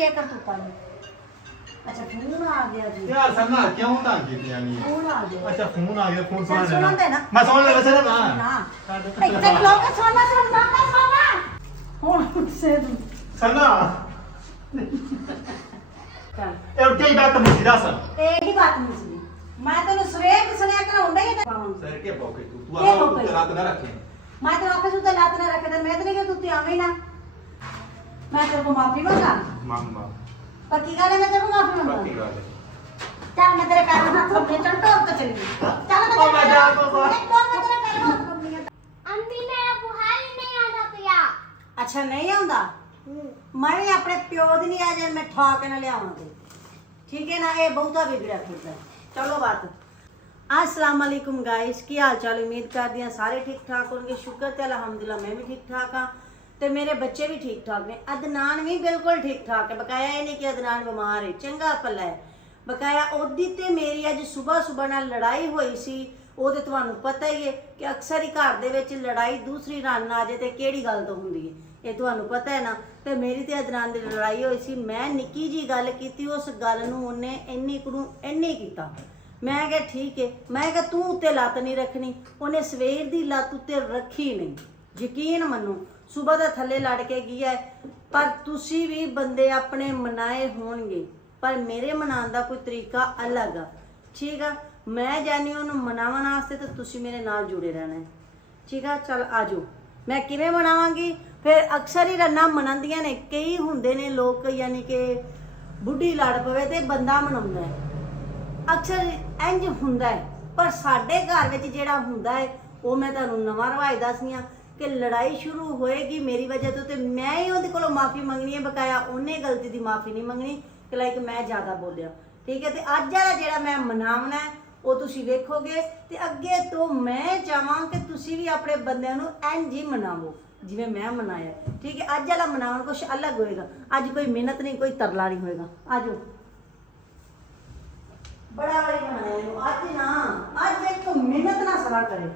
ये करतूता ने। अच्छा फोन आ गया जी यार सन्ना क्यों तंग कीतियां नहीं फोन आ गया अच्छा फोन आ गया फोन चल सुना सुना देना दे ना मैं सुन ले चल ना ना इतने लोग सुनना हुन से सन्ना चल ਇਹ ਕੀ ਬਾਤ ਮੁਝੀ ਦੱਸ एक ही बात मुझे मैं तेन सवेर की सुनिया कर हुंडा ही सर के भौके तू ये आवा भौके। रात ना रखे मैं तेरे आके सुते लात ना रखे ते मैं तेने के तू ते आवे ना मैं तेरे को माफी मांगा मांगा पक्की गल है मैं तेरे को माफी मांगा पक्की गल है चल मैं तेरे पैर हाथ थम चल तो अब तो चली चल मैं ओ मैं जा तो एक बार मैं तेरे पैर हाथ थम नहीं अम्मी मेरा बुखार ही नहीं आता पिया अच्छा नहीं आंदा मैं भी अपने प्यो दी नहीं आ जाए मैं ठा के ना लियावांगी ठीक है ना ये बहुता बिगड़ा फिरदा चलो बात अस्सलाम वालेकुम गाइस की हाल चाल उम्मीद करदी हां सारे ठीक ठाक होंगे शुक्र ते अल्हम्दुलिल्लाह मैं भी ठीक ठाक हां ते मेरे बच्चे भी ठीक ठाक ने अदनान भी बिल्कुल ठीक ठाक है बकाया ये नहीं कि अदनान बीमार है चंगा भला है बकाया ओदी ते मेरी अज सुबह सुबह नाल लड़ाई हुई सी ਉਹ ਤੇ ਤੁਹਾਨੂੰ ਪਤਾ ਹੀ ਹੈ ਕਿ ਅਕਸਰ ਹੀ ਘਰ ਦੇ ਵਿੱਚ ਲੜਾਈ ਦੂਸਰੀ ਰਨ ਆ ਜੇ ਤੇ ਕਿਹੜੀ ਗੱਲ ਤੋਂ ਹੁੰਦੀ ਹੈ ਇਹ ਤੁਹਾਨੂੰ ਪਤਾ ਹੈ ਨਾ ਤੇ ਮੇਰੀ ਤੇ ਅਦਨਾਨ ਦੀ ਲੜਾਈ ਹੋਈ ਸੀ ਮੈਂ ਨਿੱਕੀ ਜੀ ਗੱਲ ਕੀਤੀ ਉਸ ਗੱਲ ਨੂੰ ਉਹਨੇ ਇੰਨੀ ਕੀਤਾ ਮੈਂ ਕਿਹਾ ਠੀਕ ਹੈ ਮੈਂ ਕਿਹਾ ਤੂੰ ਉੱਤੇ ਲੱਤ ਨਹੀਂ ਰੱਖਣੀ ਉਹਨੇ ਸਵੇਰ ਦੀ ਲੱਤ ਉੱਤੇ ਰੱਖੀ ਨਹੀਂ ਯਕੀਨ ਮੰਨੋ ਸਵੇਰ ਦਾ ਥੱਲੇ ਲੜ ਕੇ ਗਿਆ ਪਰ ਤੁਸੀਂ ਵੀ ਬੰਦੇ ਆਪਣੇ ਮਨਾਏ ਹੋਣਗੇ ਪਰ ਮੇਰੇ ਮਨਾਉਣ ਦਾ ਕੋਈ ਤਰੀਕਾ ਅਲੱਗ ਆ ਠੀਕ ਆ मैं जानी उन्होंने मनावन वास्ते तो तुसी मेरे नाल जुड़े रहना है ठीक है चल आ जाओ मैं किवें मनावांगी फिर अक्सर ही रन्ना मनांदियां ने कई हुंदे ने लोग यानी कि बुढ़ी लड़ पवे ते बंदा मनाउंदा है अक्सर इंज हुंदा है पर साडे घर विच जिहड़ा हुंदा है वो मैं तुहानूं नवां रवाज दसनी आ कि लड़ाई शुरू होएगी मेरी वजह तो ते मैं ही उहदे कोलों माफ़ी मंगनी है बकाया उन्हें गलती दी माफ़ी नहीं मंगनी कि लाइक मैं ज़्यादा बोलिया ठीक है ते अज वाला जिहड़ा मैं मनावना है ਉਹ ਤੁਸੀਂ ਵੇਖੋਗੇ ਤੇ ਅੱਗੇ ਤੋਂ ਮੈਂ ਚਾਹਾਂ ਕਿ ਤੁਸੀਂ ਵੀ ਆਪਣੇ ਬੰਦਿਆਂ ਨੂੰ ਇੰਜ ਹੀ ਮਨਾਵੋ ਜਿਵੇਂ ਮੈਂ ਮਨਾਇਆ ਠੀਕ ਹੈ ਅੱਜ ਵਾਲਾ ਮਨਾਉਣ ਕੁਝ ਅਲੱਗ ਹੋਏਗਾ ਅੱਜ ਕੋਈ ਮਿਹਨਤ ਨਹੀਂ ਕੋਈ ਤਰਲਾ ਨਹੀਂ ਹੋਏਗਾ ਆਜੋ ਬੜਾ ਵਾਲੀ ਮਨਾਇਆ ਅੱਜ ਨਾ ਅੱਜ ਇੱਕ ਮਿਹਨਤ ਨਾ ਸਰਾ ਕਰੇ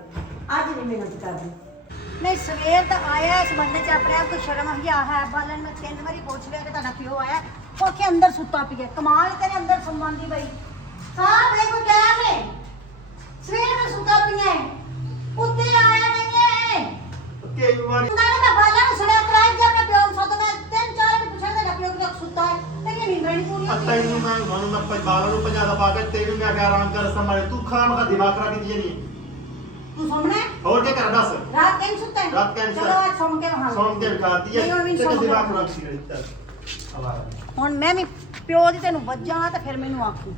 ਅੱਜ ਨਹੀਂ ਮਿਹਨਤ ਕਰਦੀ ਨਹੀਂ ਸਵੇਰ ਦਾ ਆਇਆ ਇਸ ਬੰਦੇ 'ਚ ਆਪਣੇ ਆਪ को शर्म हिया है बालन में 3 बारी पूछ लिया कि ਤੁਹਾਡਾ ਪਿਓ ਆਇਆ ਉਹ ਕੇ ਅੰਦਰ ਸੁੱਤਾ ਪਿਆ ਕਮਾਲ ਤੇਰੇ ਅੰਦਰ ਸੰਬੰਧੀ ਬਈ साहब देखो क्या है सवेर में सुता पिया है उत्ते आया नहीं है के बीमारी ना ना बाला ने सुना कराई जब मैं प्योन सो तो मैं 3-4 भी पूछा था प्यो तक सुता है तेरी नींद नहीं पूरी ਅੱਤਾ ਇਹਨੂੰ ਮੈਂ ਤੁਹਾਨੂੰ ਮੈਂ ਬਾਲਾਂ ਨੂੰ ਪੰਜਾ ਪਾ ਕੇ ਤੈਨੂੰ ਮੈਂ ਕਿਹਾ ਆਰਾਮ ਕਰ ਸੰਭਾਲੇ ਤੂੰ ਖਾਣ ਦਾ ਦਿਮਾਗ ਖਰਾਬ ਕੀਤੀ ਨਹੀਂ तू सोमने ਹੋਰ ਕੀ ਕਰ ਦੱਸ रात कैन सुता है रात कैन चलो आज सोम के हां ਸੌਂ ਕੇ ਖਾਤੀ ਹੈ ਤੇ ਦਿਮਾਗ ਖਰਾਬ ਸੀ ਚੱਲ ਹਵਾ ਹੁਣ ਮੈਂ ਵੀ ਪਿਓ ਦੀ ਤੈਨੂੰ ਵੱਜਾਂ ਤਾਂ ਫਿਰ ਮੈਨੂੰ ਆਖੂ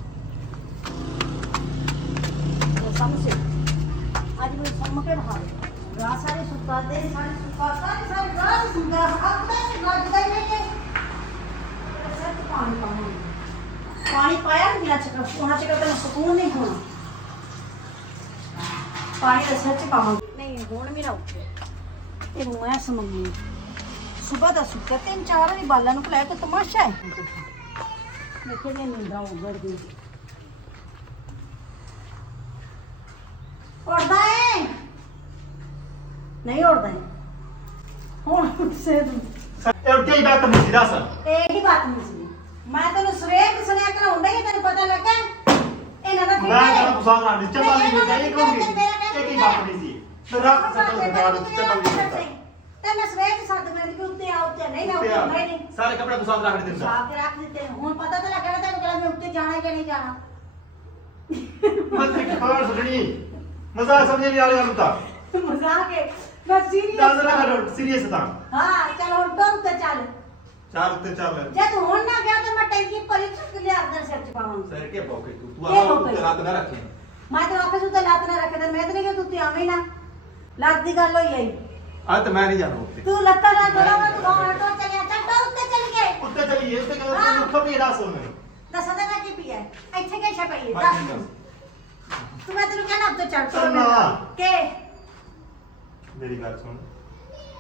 समझे आज मैं सम के बाहर रात सारे सुता दे सारे रात सुता अब तक लगता ही नहीं है सच पानी पाया नहीं अच्छा होना चाहिए तो सुकून नहीं होना पानी का सच पाऊंगी नहीं होण भी ना उठे ये मैं समझी सुबह दा सुता 3-4 भी बालां नु खलाया तो तमाशा है देखे ने नींदा उगड़ गई उड़दा है नहीं उड़दा है हुन से ਇਹ ਕੀ ਬਾਤ ਮੁਝੀ ਦੱਸ एक ही बात मुझे मैं तेन सवेर की सुनिया कर हुंडा ही तेन पता लगा इना दा ਮੈਂ ਤਾਂ ਗੁੱਸਾ ਕਰਾਂ ਦੀ ਚੱਪਲ ਨਹੀਂ ਚਾਹੀਏ ਕਰੂੰਗੀ ਇਹ ਕੀ ਬਾਤ ਨਹੀਂ ਸੀ ਮੈਂ ਰੱਖ ਸਕਦਾ ਬਾਹਰ ਚੱਪਲ ਨਹੀਂ ਤੇ ਮੈਂ ਸਵੇਰ ਦੀ ਸੱਤ ਵਜੇ ਦੀ ਉੱਤੇ ਆ ਉੱਤੇ ਨਹੀਂ ਮੈਂ ਉੱਤੇ ਨਹੀਂ ਸਾਰੇ ਕੱਪੜੇ ਗੁੱਸਾ ਰੱਖ ਦੇ ਦਿੰਦਾ ਸਾਫ ਕੇ ਰੱਖ ਦਿੱਤੇ ਹੁਣ ਪਤਾ ਤਾਂ ਲੱਗਾ ਤੈਨੂੰ ਕਿ ਮੈਂ ਉੱਤੇ ਜਾਣਾ ਕਿ ਨਹੀਂ ਜਾਣਾ ਮੈਂ ਤੇ ਖਾਣ ਸੁਣੀ ਮਜ਼ਾਕ ਸਮਝੇ ਨਹੀਂ ਵਾਲੇ ਗੱਲ ਤਾਂ ਮਜ਼ਾਕ ਹੈ ਮੈਂ ਸੀਰੀਅਸ ਚੱਲ ਨਾ ਕਰੋ ਸੀਰੀਅਸ ਤਾਂ ਹਾਂ ਚਲ ਹੁਣ ਤੁਰ ਤੇ ਚੱਲ ਚਾਰ ਉੱਤੇ ਚੱਲ ਜੇ ਤੂੰ ਹੁਣ ਨਾ ਗਿਆ ਤਾਂ ਮੈਂ ਟੈਂਕੀ ਭਰੀ ਚੁੱਕ ਲਿਆ ਅੰਦਰ ਸਿਰ ਚ ਪਾਵਾਂਗੀ ਸਰ ਕੇ ਭੌਕੇ ਤੂੰ ਆਵਾ ਉੱਤੇ ਰਾਤ ਨਾ ਰੱਖੇ ਮੈਂ ਤਾਂ ਆਖੇ ਸੁੱਤੇ ਲੱਤ ਨਾ ਰੱਖੇ ਤੇ ਮੈਂ ਤਾਂ ਨਹੀਂ ਕਿ ਤੂੰ ਤੇ ਆਵੇਂ ਨਾ ਲੱਤ ਦੀ ਗੱਲ ਹੋਈ ਆਈ ਅੱਜ ਤਾਂ ਮੈਂ ਨਹੀਂ ਜਾਣਾ ਉੱਤੇ ਤੂੰ ਲੱਤਾਂ ਨਾਲ ਬੋਲਾਵਾ ਤੂੰ ਗਾਉਂ ਤੋਂ ਚੱਲਿਆ ਚੱਲ ਉੱਤੇ ਚੱਲ ਗਏ ਉੱਤੇ ਚਲੀਏ ਉੱਤੇ ਕਿਉਂ ਤੂੰ ਖੱਪੀ ਦੱਸ ਮੈਨੂੰ ਦੱਸਾਂ ਤਾਂ ਕੀ ਪੀਆ ਇੱਥੇ ਕੀ ਛਪਈ ਦੱਸ ਤੂੰ ਮੈਂ ਤੈਨੂੰ ਕਹਿਣਾ ਉੱਤੇ ਚੜ ਕੇ ਮੇਰੀ ਗੱਲ ਸੁਣ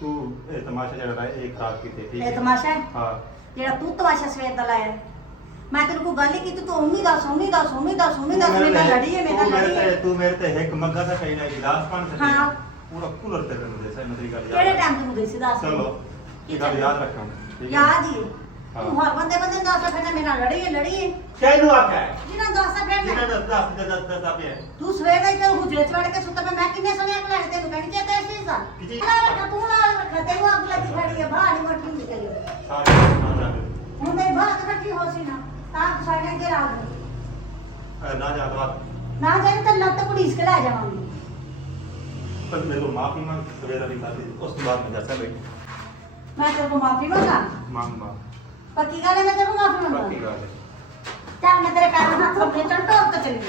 ਤੂੰ ਇਹ ਤਮਾਸ਼ਾ ਜਿਹੜਾ ਹੈ ਇਹ ਖਰਾਬ ਕੀਤੇ ਠੀਕ ਹੈ ਇਹ ਤਮਾਸ਼ਾ ਹੈ ਹਾਂ ਜਿਹੜਾ ਤੂੰ ਤਮਾਸ਼ਾ ਸਵੇਰ ਦਾ ਲਾਇਆ ਮੈਂ ਤੈਨੂੰ ਕੋਈ ਗੱਲ ਹੀ ਕੀਤੀ ਤੂੰ ਉਮੀਦ ਦੱਸ ਮੇਰੇ ਨਾਲ ਲੜੀ ਹੈ ਮੇਰੇ ਨਾਲ ਲੜੀ ਹੈ ਤੂੰ ਮੇਰੇ ਤੇ ਇੱਕ ਮੱਗਾ ਦਾ ਕਹਿਣਾ ਹੈ ਗਿਲਾਸ ਪਾਣ ਤੇ ਹਾਂ ਪੂਰਾ ਕੂਲਰ ਤੇ ਤੈਨੂੰ ਦੇ ਸਾਈ ਮਤਰੀ ਗੱਲ ਕਿਹੜੇ ਟਾਈਮ ਤੈਨੂੰ ਗਈ ਸੀ ਦੱਸ ਚਲੋ ਇਹ ਗੱਲ ਯਾਦ ਰੱਖਾਂ ਯਾਦ ਹੀ ਤੂੰ ਹਰ ਬੰਦੇ ਨੂੰ ਦੱਸਦਾ ਫਿਰ ਮੇਰੇ ਨਾਲ ਲੜੀ ਕਿਹਨੂੰ ਆਖਿਆ ਹੈ ਜਿਹਨਾਂ ਦੱਸਦਾ ਫਿਰ ਜਿਹਨਾਂ ਦੱਸ ਪਿਆ ਤੂੰ ਸਵੇਰ ਦਾ ਇੱਥੇ ਹੁਜਰੇ ਚ ਵੜ ਕੇ ਸੁੱਤਾ ਪਿਆ ਮੈਂ ਕਿੰਨੇ ਸੁਣਿਆ ਕਿ ਲੈਣੇ ਤੈਨੂੰ ਕਹਿਣੀ ਚਾਹਤਾ ਇਸ ਚੀਜ਼ ਦਾ ਜੀ। ਤੂੰ ਨਾਲ ਰੱਖਾ ਤੈਨੂੰ ਅੱਗ ਲੱਗੀ ਖੜੀ ਹੈ ਬਾਹਰ ਨਹੀਂ ਮੱਠੀ ਨਿਕਲੀ ਸਾਰੇ ਨਾ ਹੁਣ ਤੇ ਬਾਹਰ ਇਕੱਠੀ ਹੋ ਸੀ ਨਾ ਤਾਂ ਸਾਡੇ ਅੱਗੇ ਰਾਤ ਨਾ ਜਾ ਦਵਾ ਨਾ ਜਾਏ ਤਾਂ ਲੱਤ ਪੁਲਿਸ ਕੇ ਲੈ ਜਾਵਾਂਗੀ ਪਰ ਮੇਰੇ को माफी मांग सवेरा नहीं खाती उस बाद में जैसा बैठ ਮੈਂ ਤੇਰੇ ਕੋਲ ਮਾਫੀ ਮੰਗਾ मांग मांग ਪੱਕੀ ਗੱਲ ਹੈ ਮੈਂ ਤੇਰੇ ਕੋਲ ਮਾਫੀ पक्की ਮੰਗਾ बात है ਚੱਲ ਮੈਂ ਤੇਰੇ ਪੈਰ ਹੱਥ ਰੱਖੇ ਚੱਲ ਟੋਕ ਤੇ ਚੱਲੀ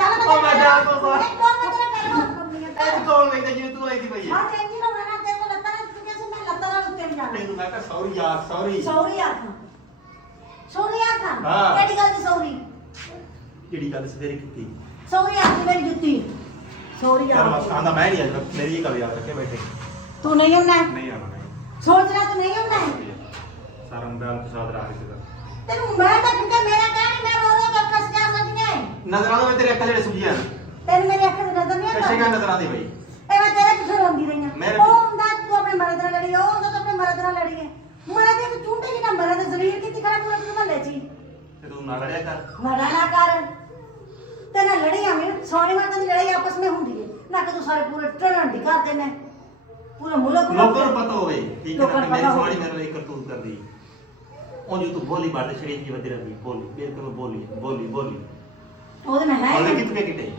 ਚੱਲ ਮੈਂ ਉਹ ਮੈਂ ਜਾ ਕੋ ਇੱਕ ਵਾਰ ਮੈਂ ਤੇਰੇ ਪੈਰ ਹੱਥ ਰੱਖਣੀ ਹੈ ਇਹ ਕੌਣ ਲੈਂਦਾ ਜਿਵੇਂ ਤੂੰ ਲੈਂਦੀ ਪਈ ਹਾਂ ਹੈ ਚੇਂਜੀ ਨਾ ਬਣਾ ਤੇਰੇ ਕੋਲ ਲੱਤਾਂ ਨਾਲ ਤੂੰ ਕਹਿੰਦਾ ਮੈਂ ਲੱਤਾਂ ਨਾਲ ਉੱਤੇ ਨਹੀਂ ਜਾਣਾ ਤੈਨੂੰ ਮੈਂ ਕਹਾਂ ਸੌਰੀ ਯਾਰ ਸੌਰੀ ਸੌਰੀ ਆਖਾਂ ਸੌਰੀ ਆਖਾਂ ਹਾਂ। ਕਿਹੜੀ ਗੱਲ ਦੀ ਸੌਰੀ ਜਿਹੜੀ ਗੱਲ ਸਵੇਰੇ ਕੀਤੀ ਸੌਰੀ ਆਖੀ ਮੇਰੀ ਜੁੱਤੀ ਸੌਰੀ ਚਲ ਬਸ ਆਖੀ ਆਂਦਾ ਮੈਂ ਨਹੀਂ ਅੱਜ ਮੇਰੀ ਇਹ ਗੱਲ ਯਾਦ ਰੱਖੇ ਬੈਠੇ ਤੂੰ ਨਹੀਂ ਆਉਣਾ ਨਹੀਂ ਆਉਣਾ ਨਹੀਂ ਸੋਚ ਲੈ ਤੂੰ ਨਹੀਂ ਆਉਣਾ ਸਾਰਾ ਮੋਬਾਈਲ ਪ੍ਰਸਾਦ ਰੱਖ ਦਿੱਤਾ ਤੈਨੂੰ ਮੈਂ ਤਾਂ ਕਿਤੇ ਮੇਰਾ ਕਹਿਣੀ ਮੈਂ ਰੋ ਰੋ ਕੇ ਫਸ ਜਾ ਸਕਦੀ ਹੈ ਨਜ਼ਰ ਆਉਂਦਾ ਤੇਰੇ ਅੱਖਾਂ ਜਿਹੜੇ ਸੁਝੀਆਂ ਤੈਨੂੰ ਮੇਰੇ ਅੱਖ ਦੀ ਨਜ਼ਰ ਨਹੀਂ ਕੱਚੇ ਆਉਂਦਾ ਕਾ ਨਜ਼ਰ ਆਉਂਦੀ ਬਈ ਇਹ ਮੈਂ ਤੇਰੇ ਪਿੱਛੇ ਰੋਂਦੀ ਰਹੀ ਹਾਂ ਮੇਰੇ ਉਹ ਹੁੰਦਾ ਤੂੰ ਆਪਣੇ ਮਰਦ ਨਾਲ ਲੜੀ ਉਹ ਹੁੰਦਾ ਤੂੰ ਆਪਣੇ ਮਰਦ ਨਾਲ ਲੜੀ ਹੈ ਮਰਦ ਦੇ ਚੁੰਡੇ ਜਿਹਾ ਮਰਦ ਦੇ ਜ਼ਲੀਲ ਕੀਤੀ ਖੜਾ ਪੂਰੇ ਮਹੱਲੇ 'ਚ ਹੀ ਤੇ ਤੂੰ ਨਾ ਲੜਿਆ ਕਰ ਲੜਾ ਨਾ ਕਰ ਤੇ ਨਾ ਲੜੀਆਂ ਮੈਂ ਸੋਹਣੀ ਮਰਦਾਂ ਦੀ ਲੜਾਈ ਆਪਸ ਵਿੱਚ ਹੁੰਦੀ ਹੈ ਨਾ ਕਿ ਤੂੰ ਸਾਰੇ ਪੂਰੇ ਟਰੰਡੀ ਕਰਦੇ ਨੇ ਪੂਰਾ ਮੁਲਕ ਲੋਕਾਂ ਨੂੰ ਪਤਾ ਹੋਵੇ ਠੀਕ ਹੈ ਲੋਕਾਂ ਨਾ ਨੂੰ ਮੇਰੀ ਪਤਾ ਸੋਹਣੀ ਹੋਵੇ। ਮੇਰੇ ਲਈ ਕਰਤੂਤ ਕਰਦੀ ਉਹ ਜੋ ਤੂੰ ਬੋਲੀ ਬਾਤ ਸ਼ਰੀਫ ਜੀ ਵਧੀ ਰਹੀ ਬੋਲੀ ਫੇਰ ਕਦੋਂ ਬੋਲੀ ਉਹਦੇ ਮੈਂ ਹੈ ਉਹਨੇ ਹੀ ਕਿਤੇ ਕਿਤੇ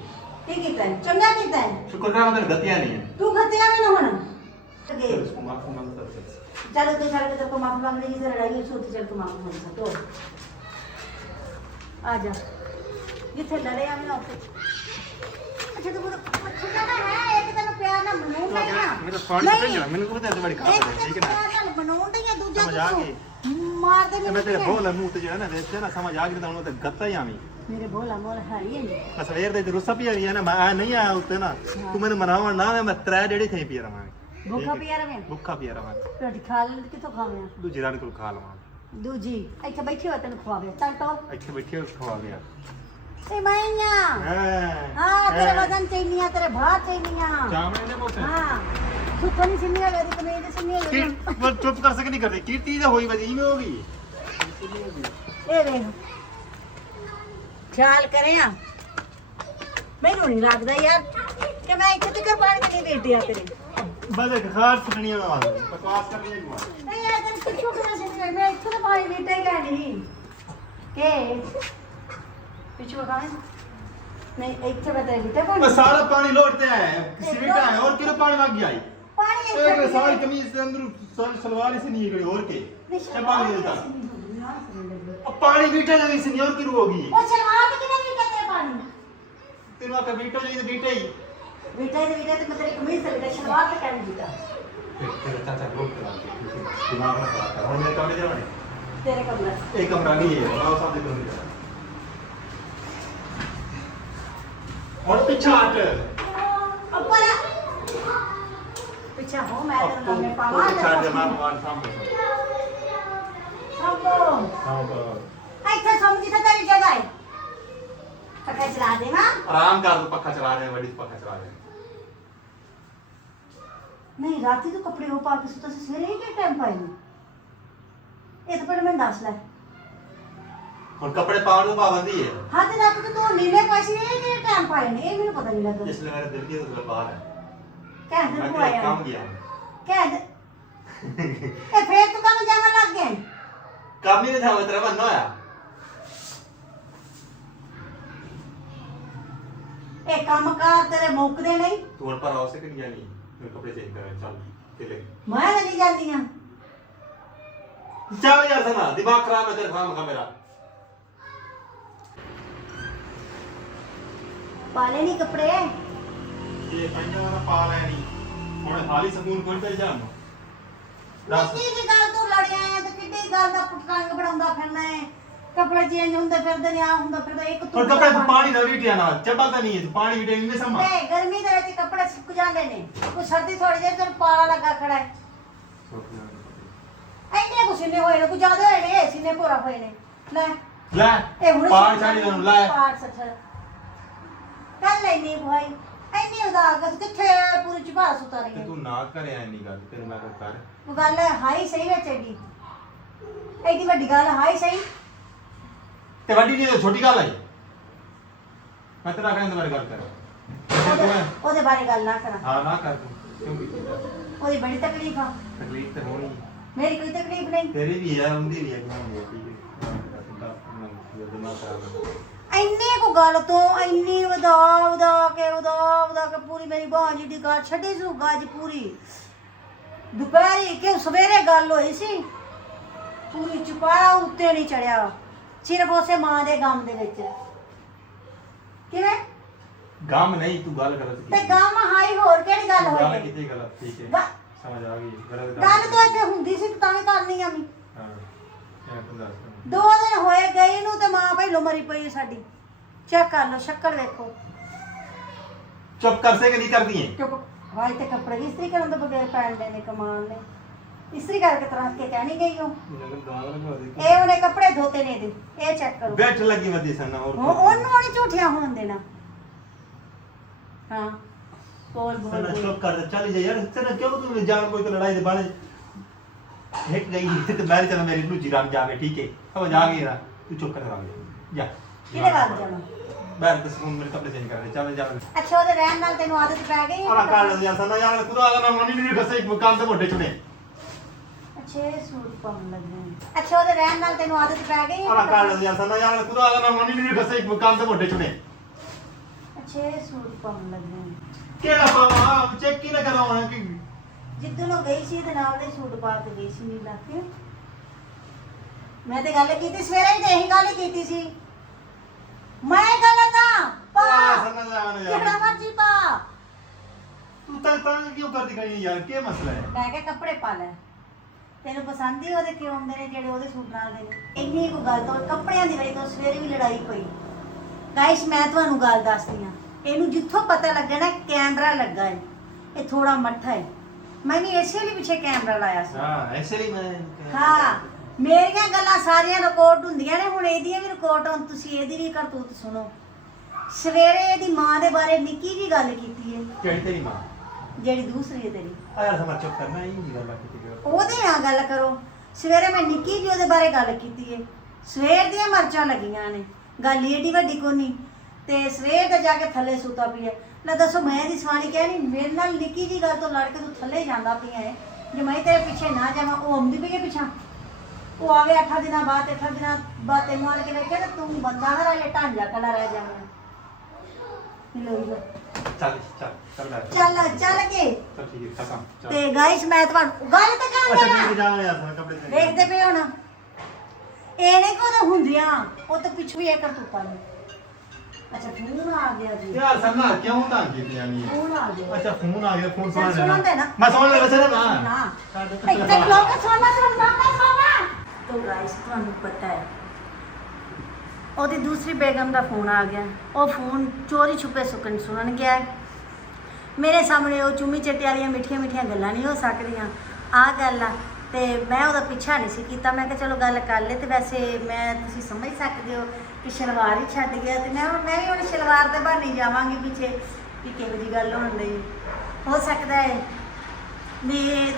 ਕੀ ਕੀਤਾ ਹੈ? ਚੰਗਾ ਕੀਤਾ ਹੈ ਸ਼ੁਕਰ ਕਰ ਮੈਂ ਗਤੀਆਂ ਨਹੀਂ ਹੈ ਤੂੰ ਖੱਤਿਆ ਵੀ ਨਾ ਹੁਣ ਫਿਰ ਉਸको माफी मांग सकते चलो तो चल के तेरे को माफी मांगने की जरूरत लड़ाई है चल को माफी मांग सकते हो आ जा जिथे लड़े आ ना अच्छा तो छोटा ना है एक तेन प्यार ना बनूं नहीं ना मेरा फॉन्ट पे जा मैंने को बता बड़ी खास है ठीक है ना ना बनूं नहीं है दूजा समझ आ गई मार दे मैं तेरे बोल मुंह ते ਜਿਹੜਾ ਨਾ ਵੇਖਦੇ ਨਾ ਸਮਝ ਆ ਗਈ ਤਾਂ ਉਹਨੂੰ ਤੇ ਗੱਤਾ ਹੀ ਆਵੀਂ मेरे भोला मोल है ही नहीं ਬਸ ਵੇਰ ਦੇ ਰੁੱਸਾ ਪੀ ਰਹੀ ਹੈ ਨਾ ਮੈਂ ਨਹੀਂ ਆਇਆ ਉੱਤੇ ਨਾ ਤੂੰ ਮੈਨੂੰ ਮਨਾਵਣ ਨਾ ਮੈਂ ਤਰੇ ਜਿਹੜੀ ਥਈ ਪੀ ਰਵਾਂ भूखा पिया रहे ਭੁੱਖਾ ਪੀ ਰਵਾਂ रोटी खा ले किथों खावे ਦੂਜੀ ਰਾਤ ਕੋਲ ਖਾ ਲਵਾਂ दूजी ਇੱਥੇ ਬੈਠੀ ਹੋ ਤੈਨੂੰ ਖਵਾਵੇ ਤਾਂ ਟੋ ਇੱਥੇ ਬੈਠੇ ਉਸ ਖਵਾ ਲਿਆ ए माइया हां तेरे वजन चाहिए तेरे भात चाहिए ਚਾਮੜੇ ਦੇ ਮੋਸੇ हाँ तू तो नहीं सुनिया मेरी तो मेरी सुनिया ਬਸ ਚੁੱਪ ਕਰ ਸਕ ਨਹੀਂ ਕਰਦੇ ਕੀਰਤੀ ਤਾਂ ਹੋਈ ਵਜੀ ਇਵੇਂ ਹੋ ਗਈ ए देख ख्याल करें आ ਮੈਨੂੰ ਨਹੀਂ ਲੱਗਦਾ ਯਾਰ ਕਿ ਮੈਂ ਇੱਥੇ ਤੱਕ ਪਾਣੀ ਨਹੀਂ ਵੇਟਿਆ ਤੇਰੇ ਬਸ ਇੱਕ ਖਾਸ ਸੁਣਨੀ ਵਾਲਾ ਬਕਵਾਸ ਕਰਨੀ ਹੈ ਨਹੀਂ ਯਾਰ ਤੈਨੂੰ ਕਿੱਥੋਂ ਪਤਾ ਸੀ ਮੈਂ ਇੱਥੇ ਤਾਂ ਪਾਣੀ ਵੇਟਿਆ ਹੀ ਨਹੀਂ ਕਿ ਪਿੱਛੇ ਖਾਣੇ नहीं ਇੱਥੇ ਬਤਾ ਵੇਟਿਆ ਪਾਣੀ बस सारा पानी लौटते हैं सीमेंट है और किलो पानी मांग गया पानी एक सारी कमीज के अंदर सलवार से नहीं गई और के क्या पानी देता अब पानी बीटा जगह से नहीं और की होगी ओ सलवार के किने वीटा तेरे पानी तेरा का बीटा नहीं बीटा ही वीटा तो तेरी कमीज से वीटा सलवार पे क्या वीटा तेरा चाचा रोक करा दिमाग में खराब कर और मेरे कमरे जाने तेरे कमरा एक कमरा नहीं है आओ सामने कमरे और पीछे हट ऊपर पीछे हो मैं अब तो तू मैं पावा छाड़ दे मां भगवान सामने सबको हां बस ऐसे समझी था तेरी जगह है पक्का चला दे ना आराम कर तू पक्का चला रहे हैं बड़ी पक्का चला रहे हैं नहीं राती तो कपड़े हो पा के सुता से सवेरे ही के टाइम पाए ये तो पहले मैं दस ले और कपड़े पावन को पाबंदी है हाँ तो रात को तो नीले पैसे ये के टाइम पाए ने ये मेरे पता नहीं लगा इसलिए मेरे दिल की तो बाहर है क्या है मैं तू आया काम किया क्या है ए फिर तो काम जाने लग गए काम ही नहीं था तेरा बनना है ए काम का तेरे मुकदे नहीं तू पर आओ से नहीं जानी मेरे कपड़े चेंज कर चल चले मैं नहीं जाती हां चल यार सना दिमाग खराब है तेरे काम का मेरा पाले नहीं कपड़े ये पंजा वाला पाल है नहीं ਹੁਣ ਖਾਲੀ ਸਕੂਨ ਕੋਈ ਤੇ ਜਾਣ ਕਿੱਡੀ ਦੀ ਗੱਲ ਤੂੰ ਲੜਿਆ ਹੈ ਤੇ ਕਿੱਡੀ ਗੱਲ ਦਾ ਪੁੱਟਰੰਗ ਬਣਾਉਂਦਾ ਫਿਰਨਾ ਹੈ ਕੱਪੜੇ ਚੇਂਜ ਹੁੰਦੇ ਫਿਰਦੇ ਨੇ ਆ ਹੁੰਦਾ ਫਿਰਦਾ ਇੱਕ और कपड़े तो पानी ना वीटिया ना चबल तो नहीं है पानी वीटे में समा ਨਹੀਂ ਗਰਮੀ ਦੇ ਵਿੱਚ ਕੱਪੜੇ ਸੁੱਕ ਜਾਂਦੇ ਨੇ ਕੋਈ ਸਰਦੀ ਥੋੜੀ ਜਿਹੀ ਤੇ ਪਾਲਾ ਲੱਗਾ ਖੜਾ ਹੈ ਐਨੇ ਕੁ ਸੀਨੇ ਹੋਏ ਨੇ ਕੁ ਜ਼ਿਆਦਾ ਹੋਏ ਨੇ ਸੀਨੇ ਭੋਰਾ ਹੋਏ ਨੇ ਲੈ ਲੈ ਇਹ ਹੁਣ ਪਾੜ ਛਾੜੀ ਨੂੰ ਲੈ ਪਾੜ ਸੱਚ ਕੱਲ ਲੈਣੀ ਭਾਈ ਐਨੀ ਉਦਾਸ ਕਿੱਥੇ ਪੂਰੀ ਚੁਪਾ ਸੁਤਾ ਰਹੀ ਤੇ ਹੈ ਤੂੰ ਨਾ ਕਰਿਆ ਇੰਨੀ ਗੱਲ ਤੈਨੂੰ ਮੈਂ ਕਰ ਉਹ ਗੱਲ ਹੈ ਹਾਈ ਸਹੀ ਵਿੱਚ ਐਡੀ ਐਡੀ ਵੱਡੀ ਗੱਲ ਹਾਈ ਸਹੀ ਤੇ ਵੱਡੀ ਨਹੀਂ ਛੋਟੀ ਗੱਲ ਹੈ ਮੈਂ ਤੇਰਾ ਕਹਿੰਦਾ ਬਾਰੇ ਗੱਲ ਕਰ ਉਹਦੇ ਬਾਰੇ ਗੱਲ ਨਾ ਕਰਾਂ ਹਾਂ ਨਾ ਕਰ ਕਿਉਂ ਕੀਤੀ ਉਹਦੀ ਬੜੀ ਤਕਲੀਫ ਆ ਤਕਲੀਫ ਤੇ ਹੋਣੀ ਮੇਰੀ ਕੋਈ ਤਕਲੀਫ ਨਹੀਂ ਤੇਰੀ ਵੀ ਹੈ ਉਹਦੀ ਵੀ ਹੈ ਕਿਉਂ ਨਹੀਂ ਠੀਕ ਹੈ ਦਿਮਾਗ ਖਰਾਬ ਇੰਨੇ ਕੋ ਗੱਲ ਤੋਂ ਇੰਨੀ ਵਧਾ ਕੇ ਪੂਰੀ ਮੇਰੀ ਬਾਂਹ ਜੀ ਦੀ ਗੱਲ ਛੱਡੀ ਸੂ ਗੱਜ ਪੂਰੀ ਦੁਪਹਿਰੀ ਕਿ ਸਵੇਰੇ ਗੱਲ ਹੋਈ ਸੀ ਪੂਰੀ ਚੁਪਾਰਾ ਉੱਤੇ ਨਹੀਂ ਚੜਿਆ ਸਿਰਫ ਉਸੇ ਮਾਂ ਦੇ ਗਮ ਦੇ ਵਿੱਚ ਕਿਵੇਂ ਗਮ ਨਹੀਂ ਤੂੰ ਗੱਲ ਕਰ ਤੇ ਗਮ ਹਾਈ ਹੋਰ ਕਿਹੜੀ ਗੱਲ ਗੱਲ ਹੋਈ ਕੀਤੀ ਗਲਤ ਠੀਕ ਹੈ ਗ- ਸਮਝ ਆ ਗਈ ਗੱਲ ਤਾਂ ਇੱਥੇ ਹੁੰਦੀ ਸੀ ਤਾਂ ਵੀ ਕਰਨੀ ਆ ਮੈਂ ਹਾਂ ਮੈਂ ਤੁਹਾਨੂੰ ਦੱਸਦਾ 2 ਦਿਨ ਹੋਏ ਗਈ ਨੂੰ ਤੇ ਮਾਂ ਪਹਿਲੋਂ ਮਰੀ ਪਈ ਹੈ ਸਾਡੀ ਚੈੱਕ ਕਰ ਲਓ ਸ਼ੱਕਲ ਵੇਖੋ ਚੁੱਪ ਕਰ ਸੇ ਕਿ ਨਹੀਂ ਕਰਦੀ ਹੈ ਚੁੱਪ ਵਾਈ ਤੇ ਕੱਪੜੇ ਵੀ ਇਸਤਰੀ ਕਰਨ ਤੋਂ ਬਗੈਰ ਪੈਣ ਦੇ ਨੇ ਕਮਾਨ ਨੇ ਇਸਤਰੀ ਕਰਕੇ ਤਰ੍ਹਾਂ ਕੇ ਕਹਿਣੀ ਗਈ ਹੋ ਇਹ ਉਹਨੇ ਕੱਪੜੇ ਧੋਤੇ ਨੇ ਦੇ ਇਹ ਚੈੱਕ ਕਰੋ ਬੈਠ ਲੱਗੀ ਮਦੀ ਸਨ ਹੋਰ ਉਹਨੂੰ ਨਹੀਂ ਝੂਠੀਆਂ ਹੋਣ ਦੇਣਾ ਹਾਂ ਬੋਲ ਸਨਾ ਬੋਲ ਚੁੱਪ ਕਰ ਚੱਲ ਜਾ ਯਾਰ ਸਨਾ ਕਿਉਂ ਤੂੰ ਜਾਣ ਕੋਈ ਤਾਂ ਲੜਾਈ ਦੇ ਬਾਣੇ ਇੱਕ ਗਈ ਤੇ ਬਾਹਰ ਚਲਾ ਮੇਰੀ ਨੂੰ ਜਿਰਾਮ ਜਾਵੇ ਠੀਕ ਹੈ ਸਮਝ ਆ ਗਈ ਨਾ ਤੂੰ ਚੁੱਪ ਕਰ ਜਾ ਕਿਹਦੇ ਗੱਲ ਜਾਣਾ ਬਾਹਰ ਤੇ ਸਕੂਲ ਮੇਰੇ ਕੱਪੜੇ ਚੇਂਜ ਕਰ ਦੇ ਚੱਲ ਜਾ ਅੱਛਾ ਉਹਦੇ ਰਹਿਣ ਨਾਲ ਤੈਨੂੰ ਆਦਤ ਪੈ ਗਈ ਆਲਾ ਕਾਲ ਲਿਆ ਸਨਾ ਯਾਰ ਖੁਦਾ ਦਾ ਨਾਮ ਮਨੀ ਨਹੀਂ ਫਸੇ ਇੱਕ ਕੰਮ ਤੇ ਮੋਢੇ ਚੁਣੇ ਅੱਛਾ ਇਹ ਸੂਟ ਪਾਉਣ ਲੱਗੇ ਅੱਛਾ ਉਹਦੇ ਰਹਿਣ ਨਾਲ ਤੈਨੂੰ ਆਦਤ ਪੈ ਗਈ ਆਲਾ ਕਾਲ ਲਿਆ ਸਨਾ ਯਾਰ ਖੁਦਾ ਦਾ ਨਾਮ ਮਨੀ ਨਹੀਂ ਫਸੇ ਇੱਕ ਕੰਮ ਤੇ ਮੋਢੇ ਚੁਣੇ ਅੱਛਾ ਇਹ ਸੂਟ ਪਾਉਣ ਲੱਗੇ ਕਿਹੜਾ ਪਾਵਾਂ ਚੈੱਕ ਹੀ ਨਾ ਕਰਾਉਣਾ ਕਿ ਜਿੱਦੂ ਨੂੰ ਗਈ ਸੀ ਤੇ ਨਾਲ ਦੇ ਸੂਟ ਪਾ ਕੇ ਗਈ ਸੀ ਨੀਲਾ ਕਿਉਂ ਮੈਂ ਤੇ ਗੱਲ ਕੀਤੀ ਸਵੇਰੇ ਹੀ ਤੇ ਇਹੀ ਗੱਲ ਕੀਤੀ ਸੀ ਮੈਂ ਗਲਤ ਆ ਪਾ ਸਨਾ ਜਾਣ ਕਿਹੜਾ ਯਾਰ ਮਰਜੀ ਪਾ ਤੂੰ ਤਾਂ ਕਿਉਂ ਕਰਦੀ ਗਈ ਯਾਰ ਕੀ ਮਸਲਾ ਹੈ ਮੈਂ ਕਿਹਾ ਕੱਪੜੇ ਪਾ ਲੈ ਤੈਨੂੰ ਪਸੰਦ ਹੀ ਉਹਦੇ ਕਿਉਂ ਆਉਂਦੇ ਨੇ ਜਿਹੜੇ ਉਹਦੇ ਸੂਟ ਨਾਲ ਦੇ ਨੇ ਇੰਨੀ ਕੋ ਗੱਲ ਤੋਂ ਕੱਪੜਿਆਂ ਦੀ ਵਜ੍ਹਾ ਤੋਂ ਸਵੇਰੇ ਵੀ ਲੜਾਈ ਪਈ ਗਾਇਸ ਮੈਂ ਤੁਹਾਨੂੰ ਗੱਲ ਦੱਸਦੀ ਆ ਇਹਨੂੰ ਜਿੱਥੋਂ ਪਤਾ ਲੱਗਾ ਨਾ ਕੈਮਰਾ ਲੱਗਾ ਹੈ ਇਹ ਥੋੜਾ ਮੱਠਾ ਹੈ ਮੈਂ ਵੀ ਇਸੇ ਲਈ ਪਿੱਛੇ ਕੈਮਰਾ ਲਾਇਆ ਸੀ ਹਾਂ ਐਸੇ ਹੀ ਮੈਂ ਹਾਂ ਮੇਰੀਆਂ ਗੱਲਾਂ ਸਾਰੀਆਂ ਰਿਕਾਰਡ ਹੁੰਦੀਆਂ ਨੇ ਹੁਣ ਇਹਦੀਆਂ ਵੀ ਰਿਕਾਰਡ ਹੁਣ ਤੁਸੀਂ ਇਹਦੀ ਵੀ ਕਰਤੂਤ ਸੁਣੋ ਸਵੇਰੇ ਇਹਦੀ ਮਾਂ ਦੇ ਬਾਰੇ ਨਿੱਕੀ ਜੀ ਗੱਲ ਕੀਤੀ ਹੈ ਕਿਹੜੀ ਤੇਰੀ ਮਾਂ ਜਿਹੜੀ ਦੂਸਰੀ ਹੈ ਤੇਰੀ ਆ ਯਾਰ ਸਮਝ ਚੁੱਪ ਕਰਨਾ ਹੀ ਨਹੀਂ ਗੱਲ ਕੀਤੀ ਉਹਦੇ ਨਾਲ ਗੱਲ ਕਰੋ ਸਵੇਰੇ ਮੈਂ ਨਿੱਕੀ ਜੀ ਉਹਦੇ ਬਾਰੇ ਗੱਲ ਕੀਤੀ ਹੈ ਸਵੇਰ ਦੀਆਂ ਮਰਚਾਂ ਲੱਗੀਆਂ ਨੇ ਗੱਲ ਏਡੀ ਵੱਡੀ ਕੋ ਨਹੀਂ ਤੇ ਸਵੇਰ ਦਾ ਜਾ ਕੇ ਥੱਲੇ ਸੁੱਤਾ ਪਿਆ ਲੈ ਦੱਸੋ ਮੈਂ ਇਹਦੀ ਸਵਾਣੀ ਕਹਿ ਨਹੀਂ ਮੇਰੇ ਨਾਲ ਨਿੱਕੀ ਜੀ ਗੱਲ ਤੋਂ ਲੜ ਕੇ ਤੂੰ ਥੱਲੇ ਜਾਂਦਾ ਪਿਆ ਹੈ ਜੇ ਮੈਂ ਤੇਰੇ ਪਿੱਛੇ ਨਾ ਜਾਵਾਂ ਉਹ ਆਉਂਦੀ ਪਈ ਹੈ ਪਿੱਛਾ ਉਹ ਆਵੇ 8 ਦਿਨਾਂ ਬਾਅਦ 8 ਦਿਨਾਂ ਬਾਅਦ ਤੈਨੂੰ ਆਣ ਕੇ ਵੇਖਿਆ ਤੇ ਤੂੰ ਬੰਦਾ ਨਾ ਰਹਿ ਢਾਂਜਾ ਕਲਾ ਰਹਿ ਜਾਣਾ ਲੋ ਚੱਲ ਚੱਲ ਚੱਲ ਚੱਲ ਕੇ ਚੱਲ ਠੀਕ ਹੈ ਖਤਮ ਚੱਲ ਤੇ ਗਾਇਸ ਮੈਂ ਤੁਹਾਨੂੰ ਗੱਲ ਤਾਂ ਕਰਨ ਅੱਛਾ ਦੇਣਾ ਠੀਕ ਹੈ ਜਾ ਯਾਰ ਸਾਰੇ ਕੱਪੜੇ ਚੇਂਜ ਦੇਖਦੇ ਪਏ ਹੁਣ ਇਹ ਨਹੀਂ ਕੋਦ ਹੁੰਦੀਆਂ ਉਹ ਤਾਂ ਪਿੱਛੇ ਵੀ ਇਹ ਕਰਤੂਤਾਂ ਨੇ ਅੱਛਾ ਫੋਨ ਆ ਗਿਆ ਜੀ ਯਾਰ ਸਨਾ ਕਿਉਂ ਤਾਂ ਕੀਤੀਆਂ ਨਹੀਂ ਫੋਨ ਆ ਗਿਆ ਅੱਛਾ ਫੋਨ ਆ ਗਿਆ ਫੋਨ ਸੁਣ ਸੁਣਨ ਦੇ ਨਾ ਮੈਂ ਸੁਣ ਲੈ ਵੈਸੇ ਨਾ ਨਾ ਇੱਥੇ ਲੋਕ ਸੁਣਨਾ ਤੋ ਗਾਇਸ ਤੁਹਾਨੂੰ ਪਤਾ ਹੈ ਉਹਦੀ ਦੂਸਰੀ ਬੇਗਮ ਦਾ ਫੋਨ ਆ ਗਿਆ ਉਹ ਫੋਨ ਚੋਰੀ ਛੁਪੇ ਸੁਕਣ ਸੁਣਨ ਗਿਆ ਮੇਰੇ ਸਾਹਮਣੇ ਉਹ ਚੁੰਮੀ ਚੱਟੀ ਵਾਲੀਆਂ ਮਿੱਠੀਆਂ ਗੱਲਾਂ ਨਹੀਂ ਹੋ ਸਕਦੀਆਂ ਆਹ ਗੱਲ ਆ ਤੇ ਮੈਂ ਉਹਦਾ ਪਿੱਛਾ ਨਹੀਂ ਸੀ ਕੀਤਾ ਮੈਂ ਕਿਹਾ ਚਲੋ ਗੱਲ ਕਰ ਲੈ ਤੇ ਵੈਸੇ ਮੈਂ ਤੁਸੀਂ ਸਮਝ ਸਕਦੇ ਹੋ ਕਿ ਸ਼ਲਵਾਰ ਹੀ ਛੱਡ ਗਿਆ ਤੇ ਮੈਂ ਵੀ ਹੁਣ ਸ਼ਲਵਾਰ ਦੇ ਬਹਾਨੇ ਜਾਵਾਂਗੀ ਪਿੱਛੇ ਕਿ ਕਿਹੋ ਜਿਹੀ ਗੱਲ ਹੋਣ ਲਈ ਹੋ ਸਕਦਾ ਹੈ ਵੀ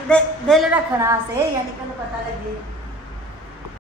ਦਿਲ ਰੱਖਣਾ ਸੇ ਯਾਨੀ ਕਿ ਉਹਨੂੰ ਪਤਾ ਲੱਗੇ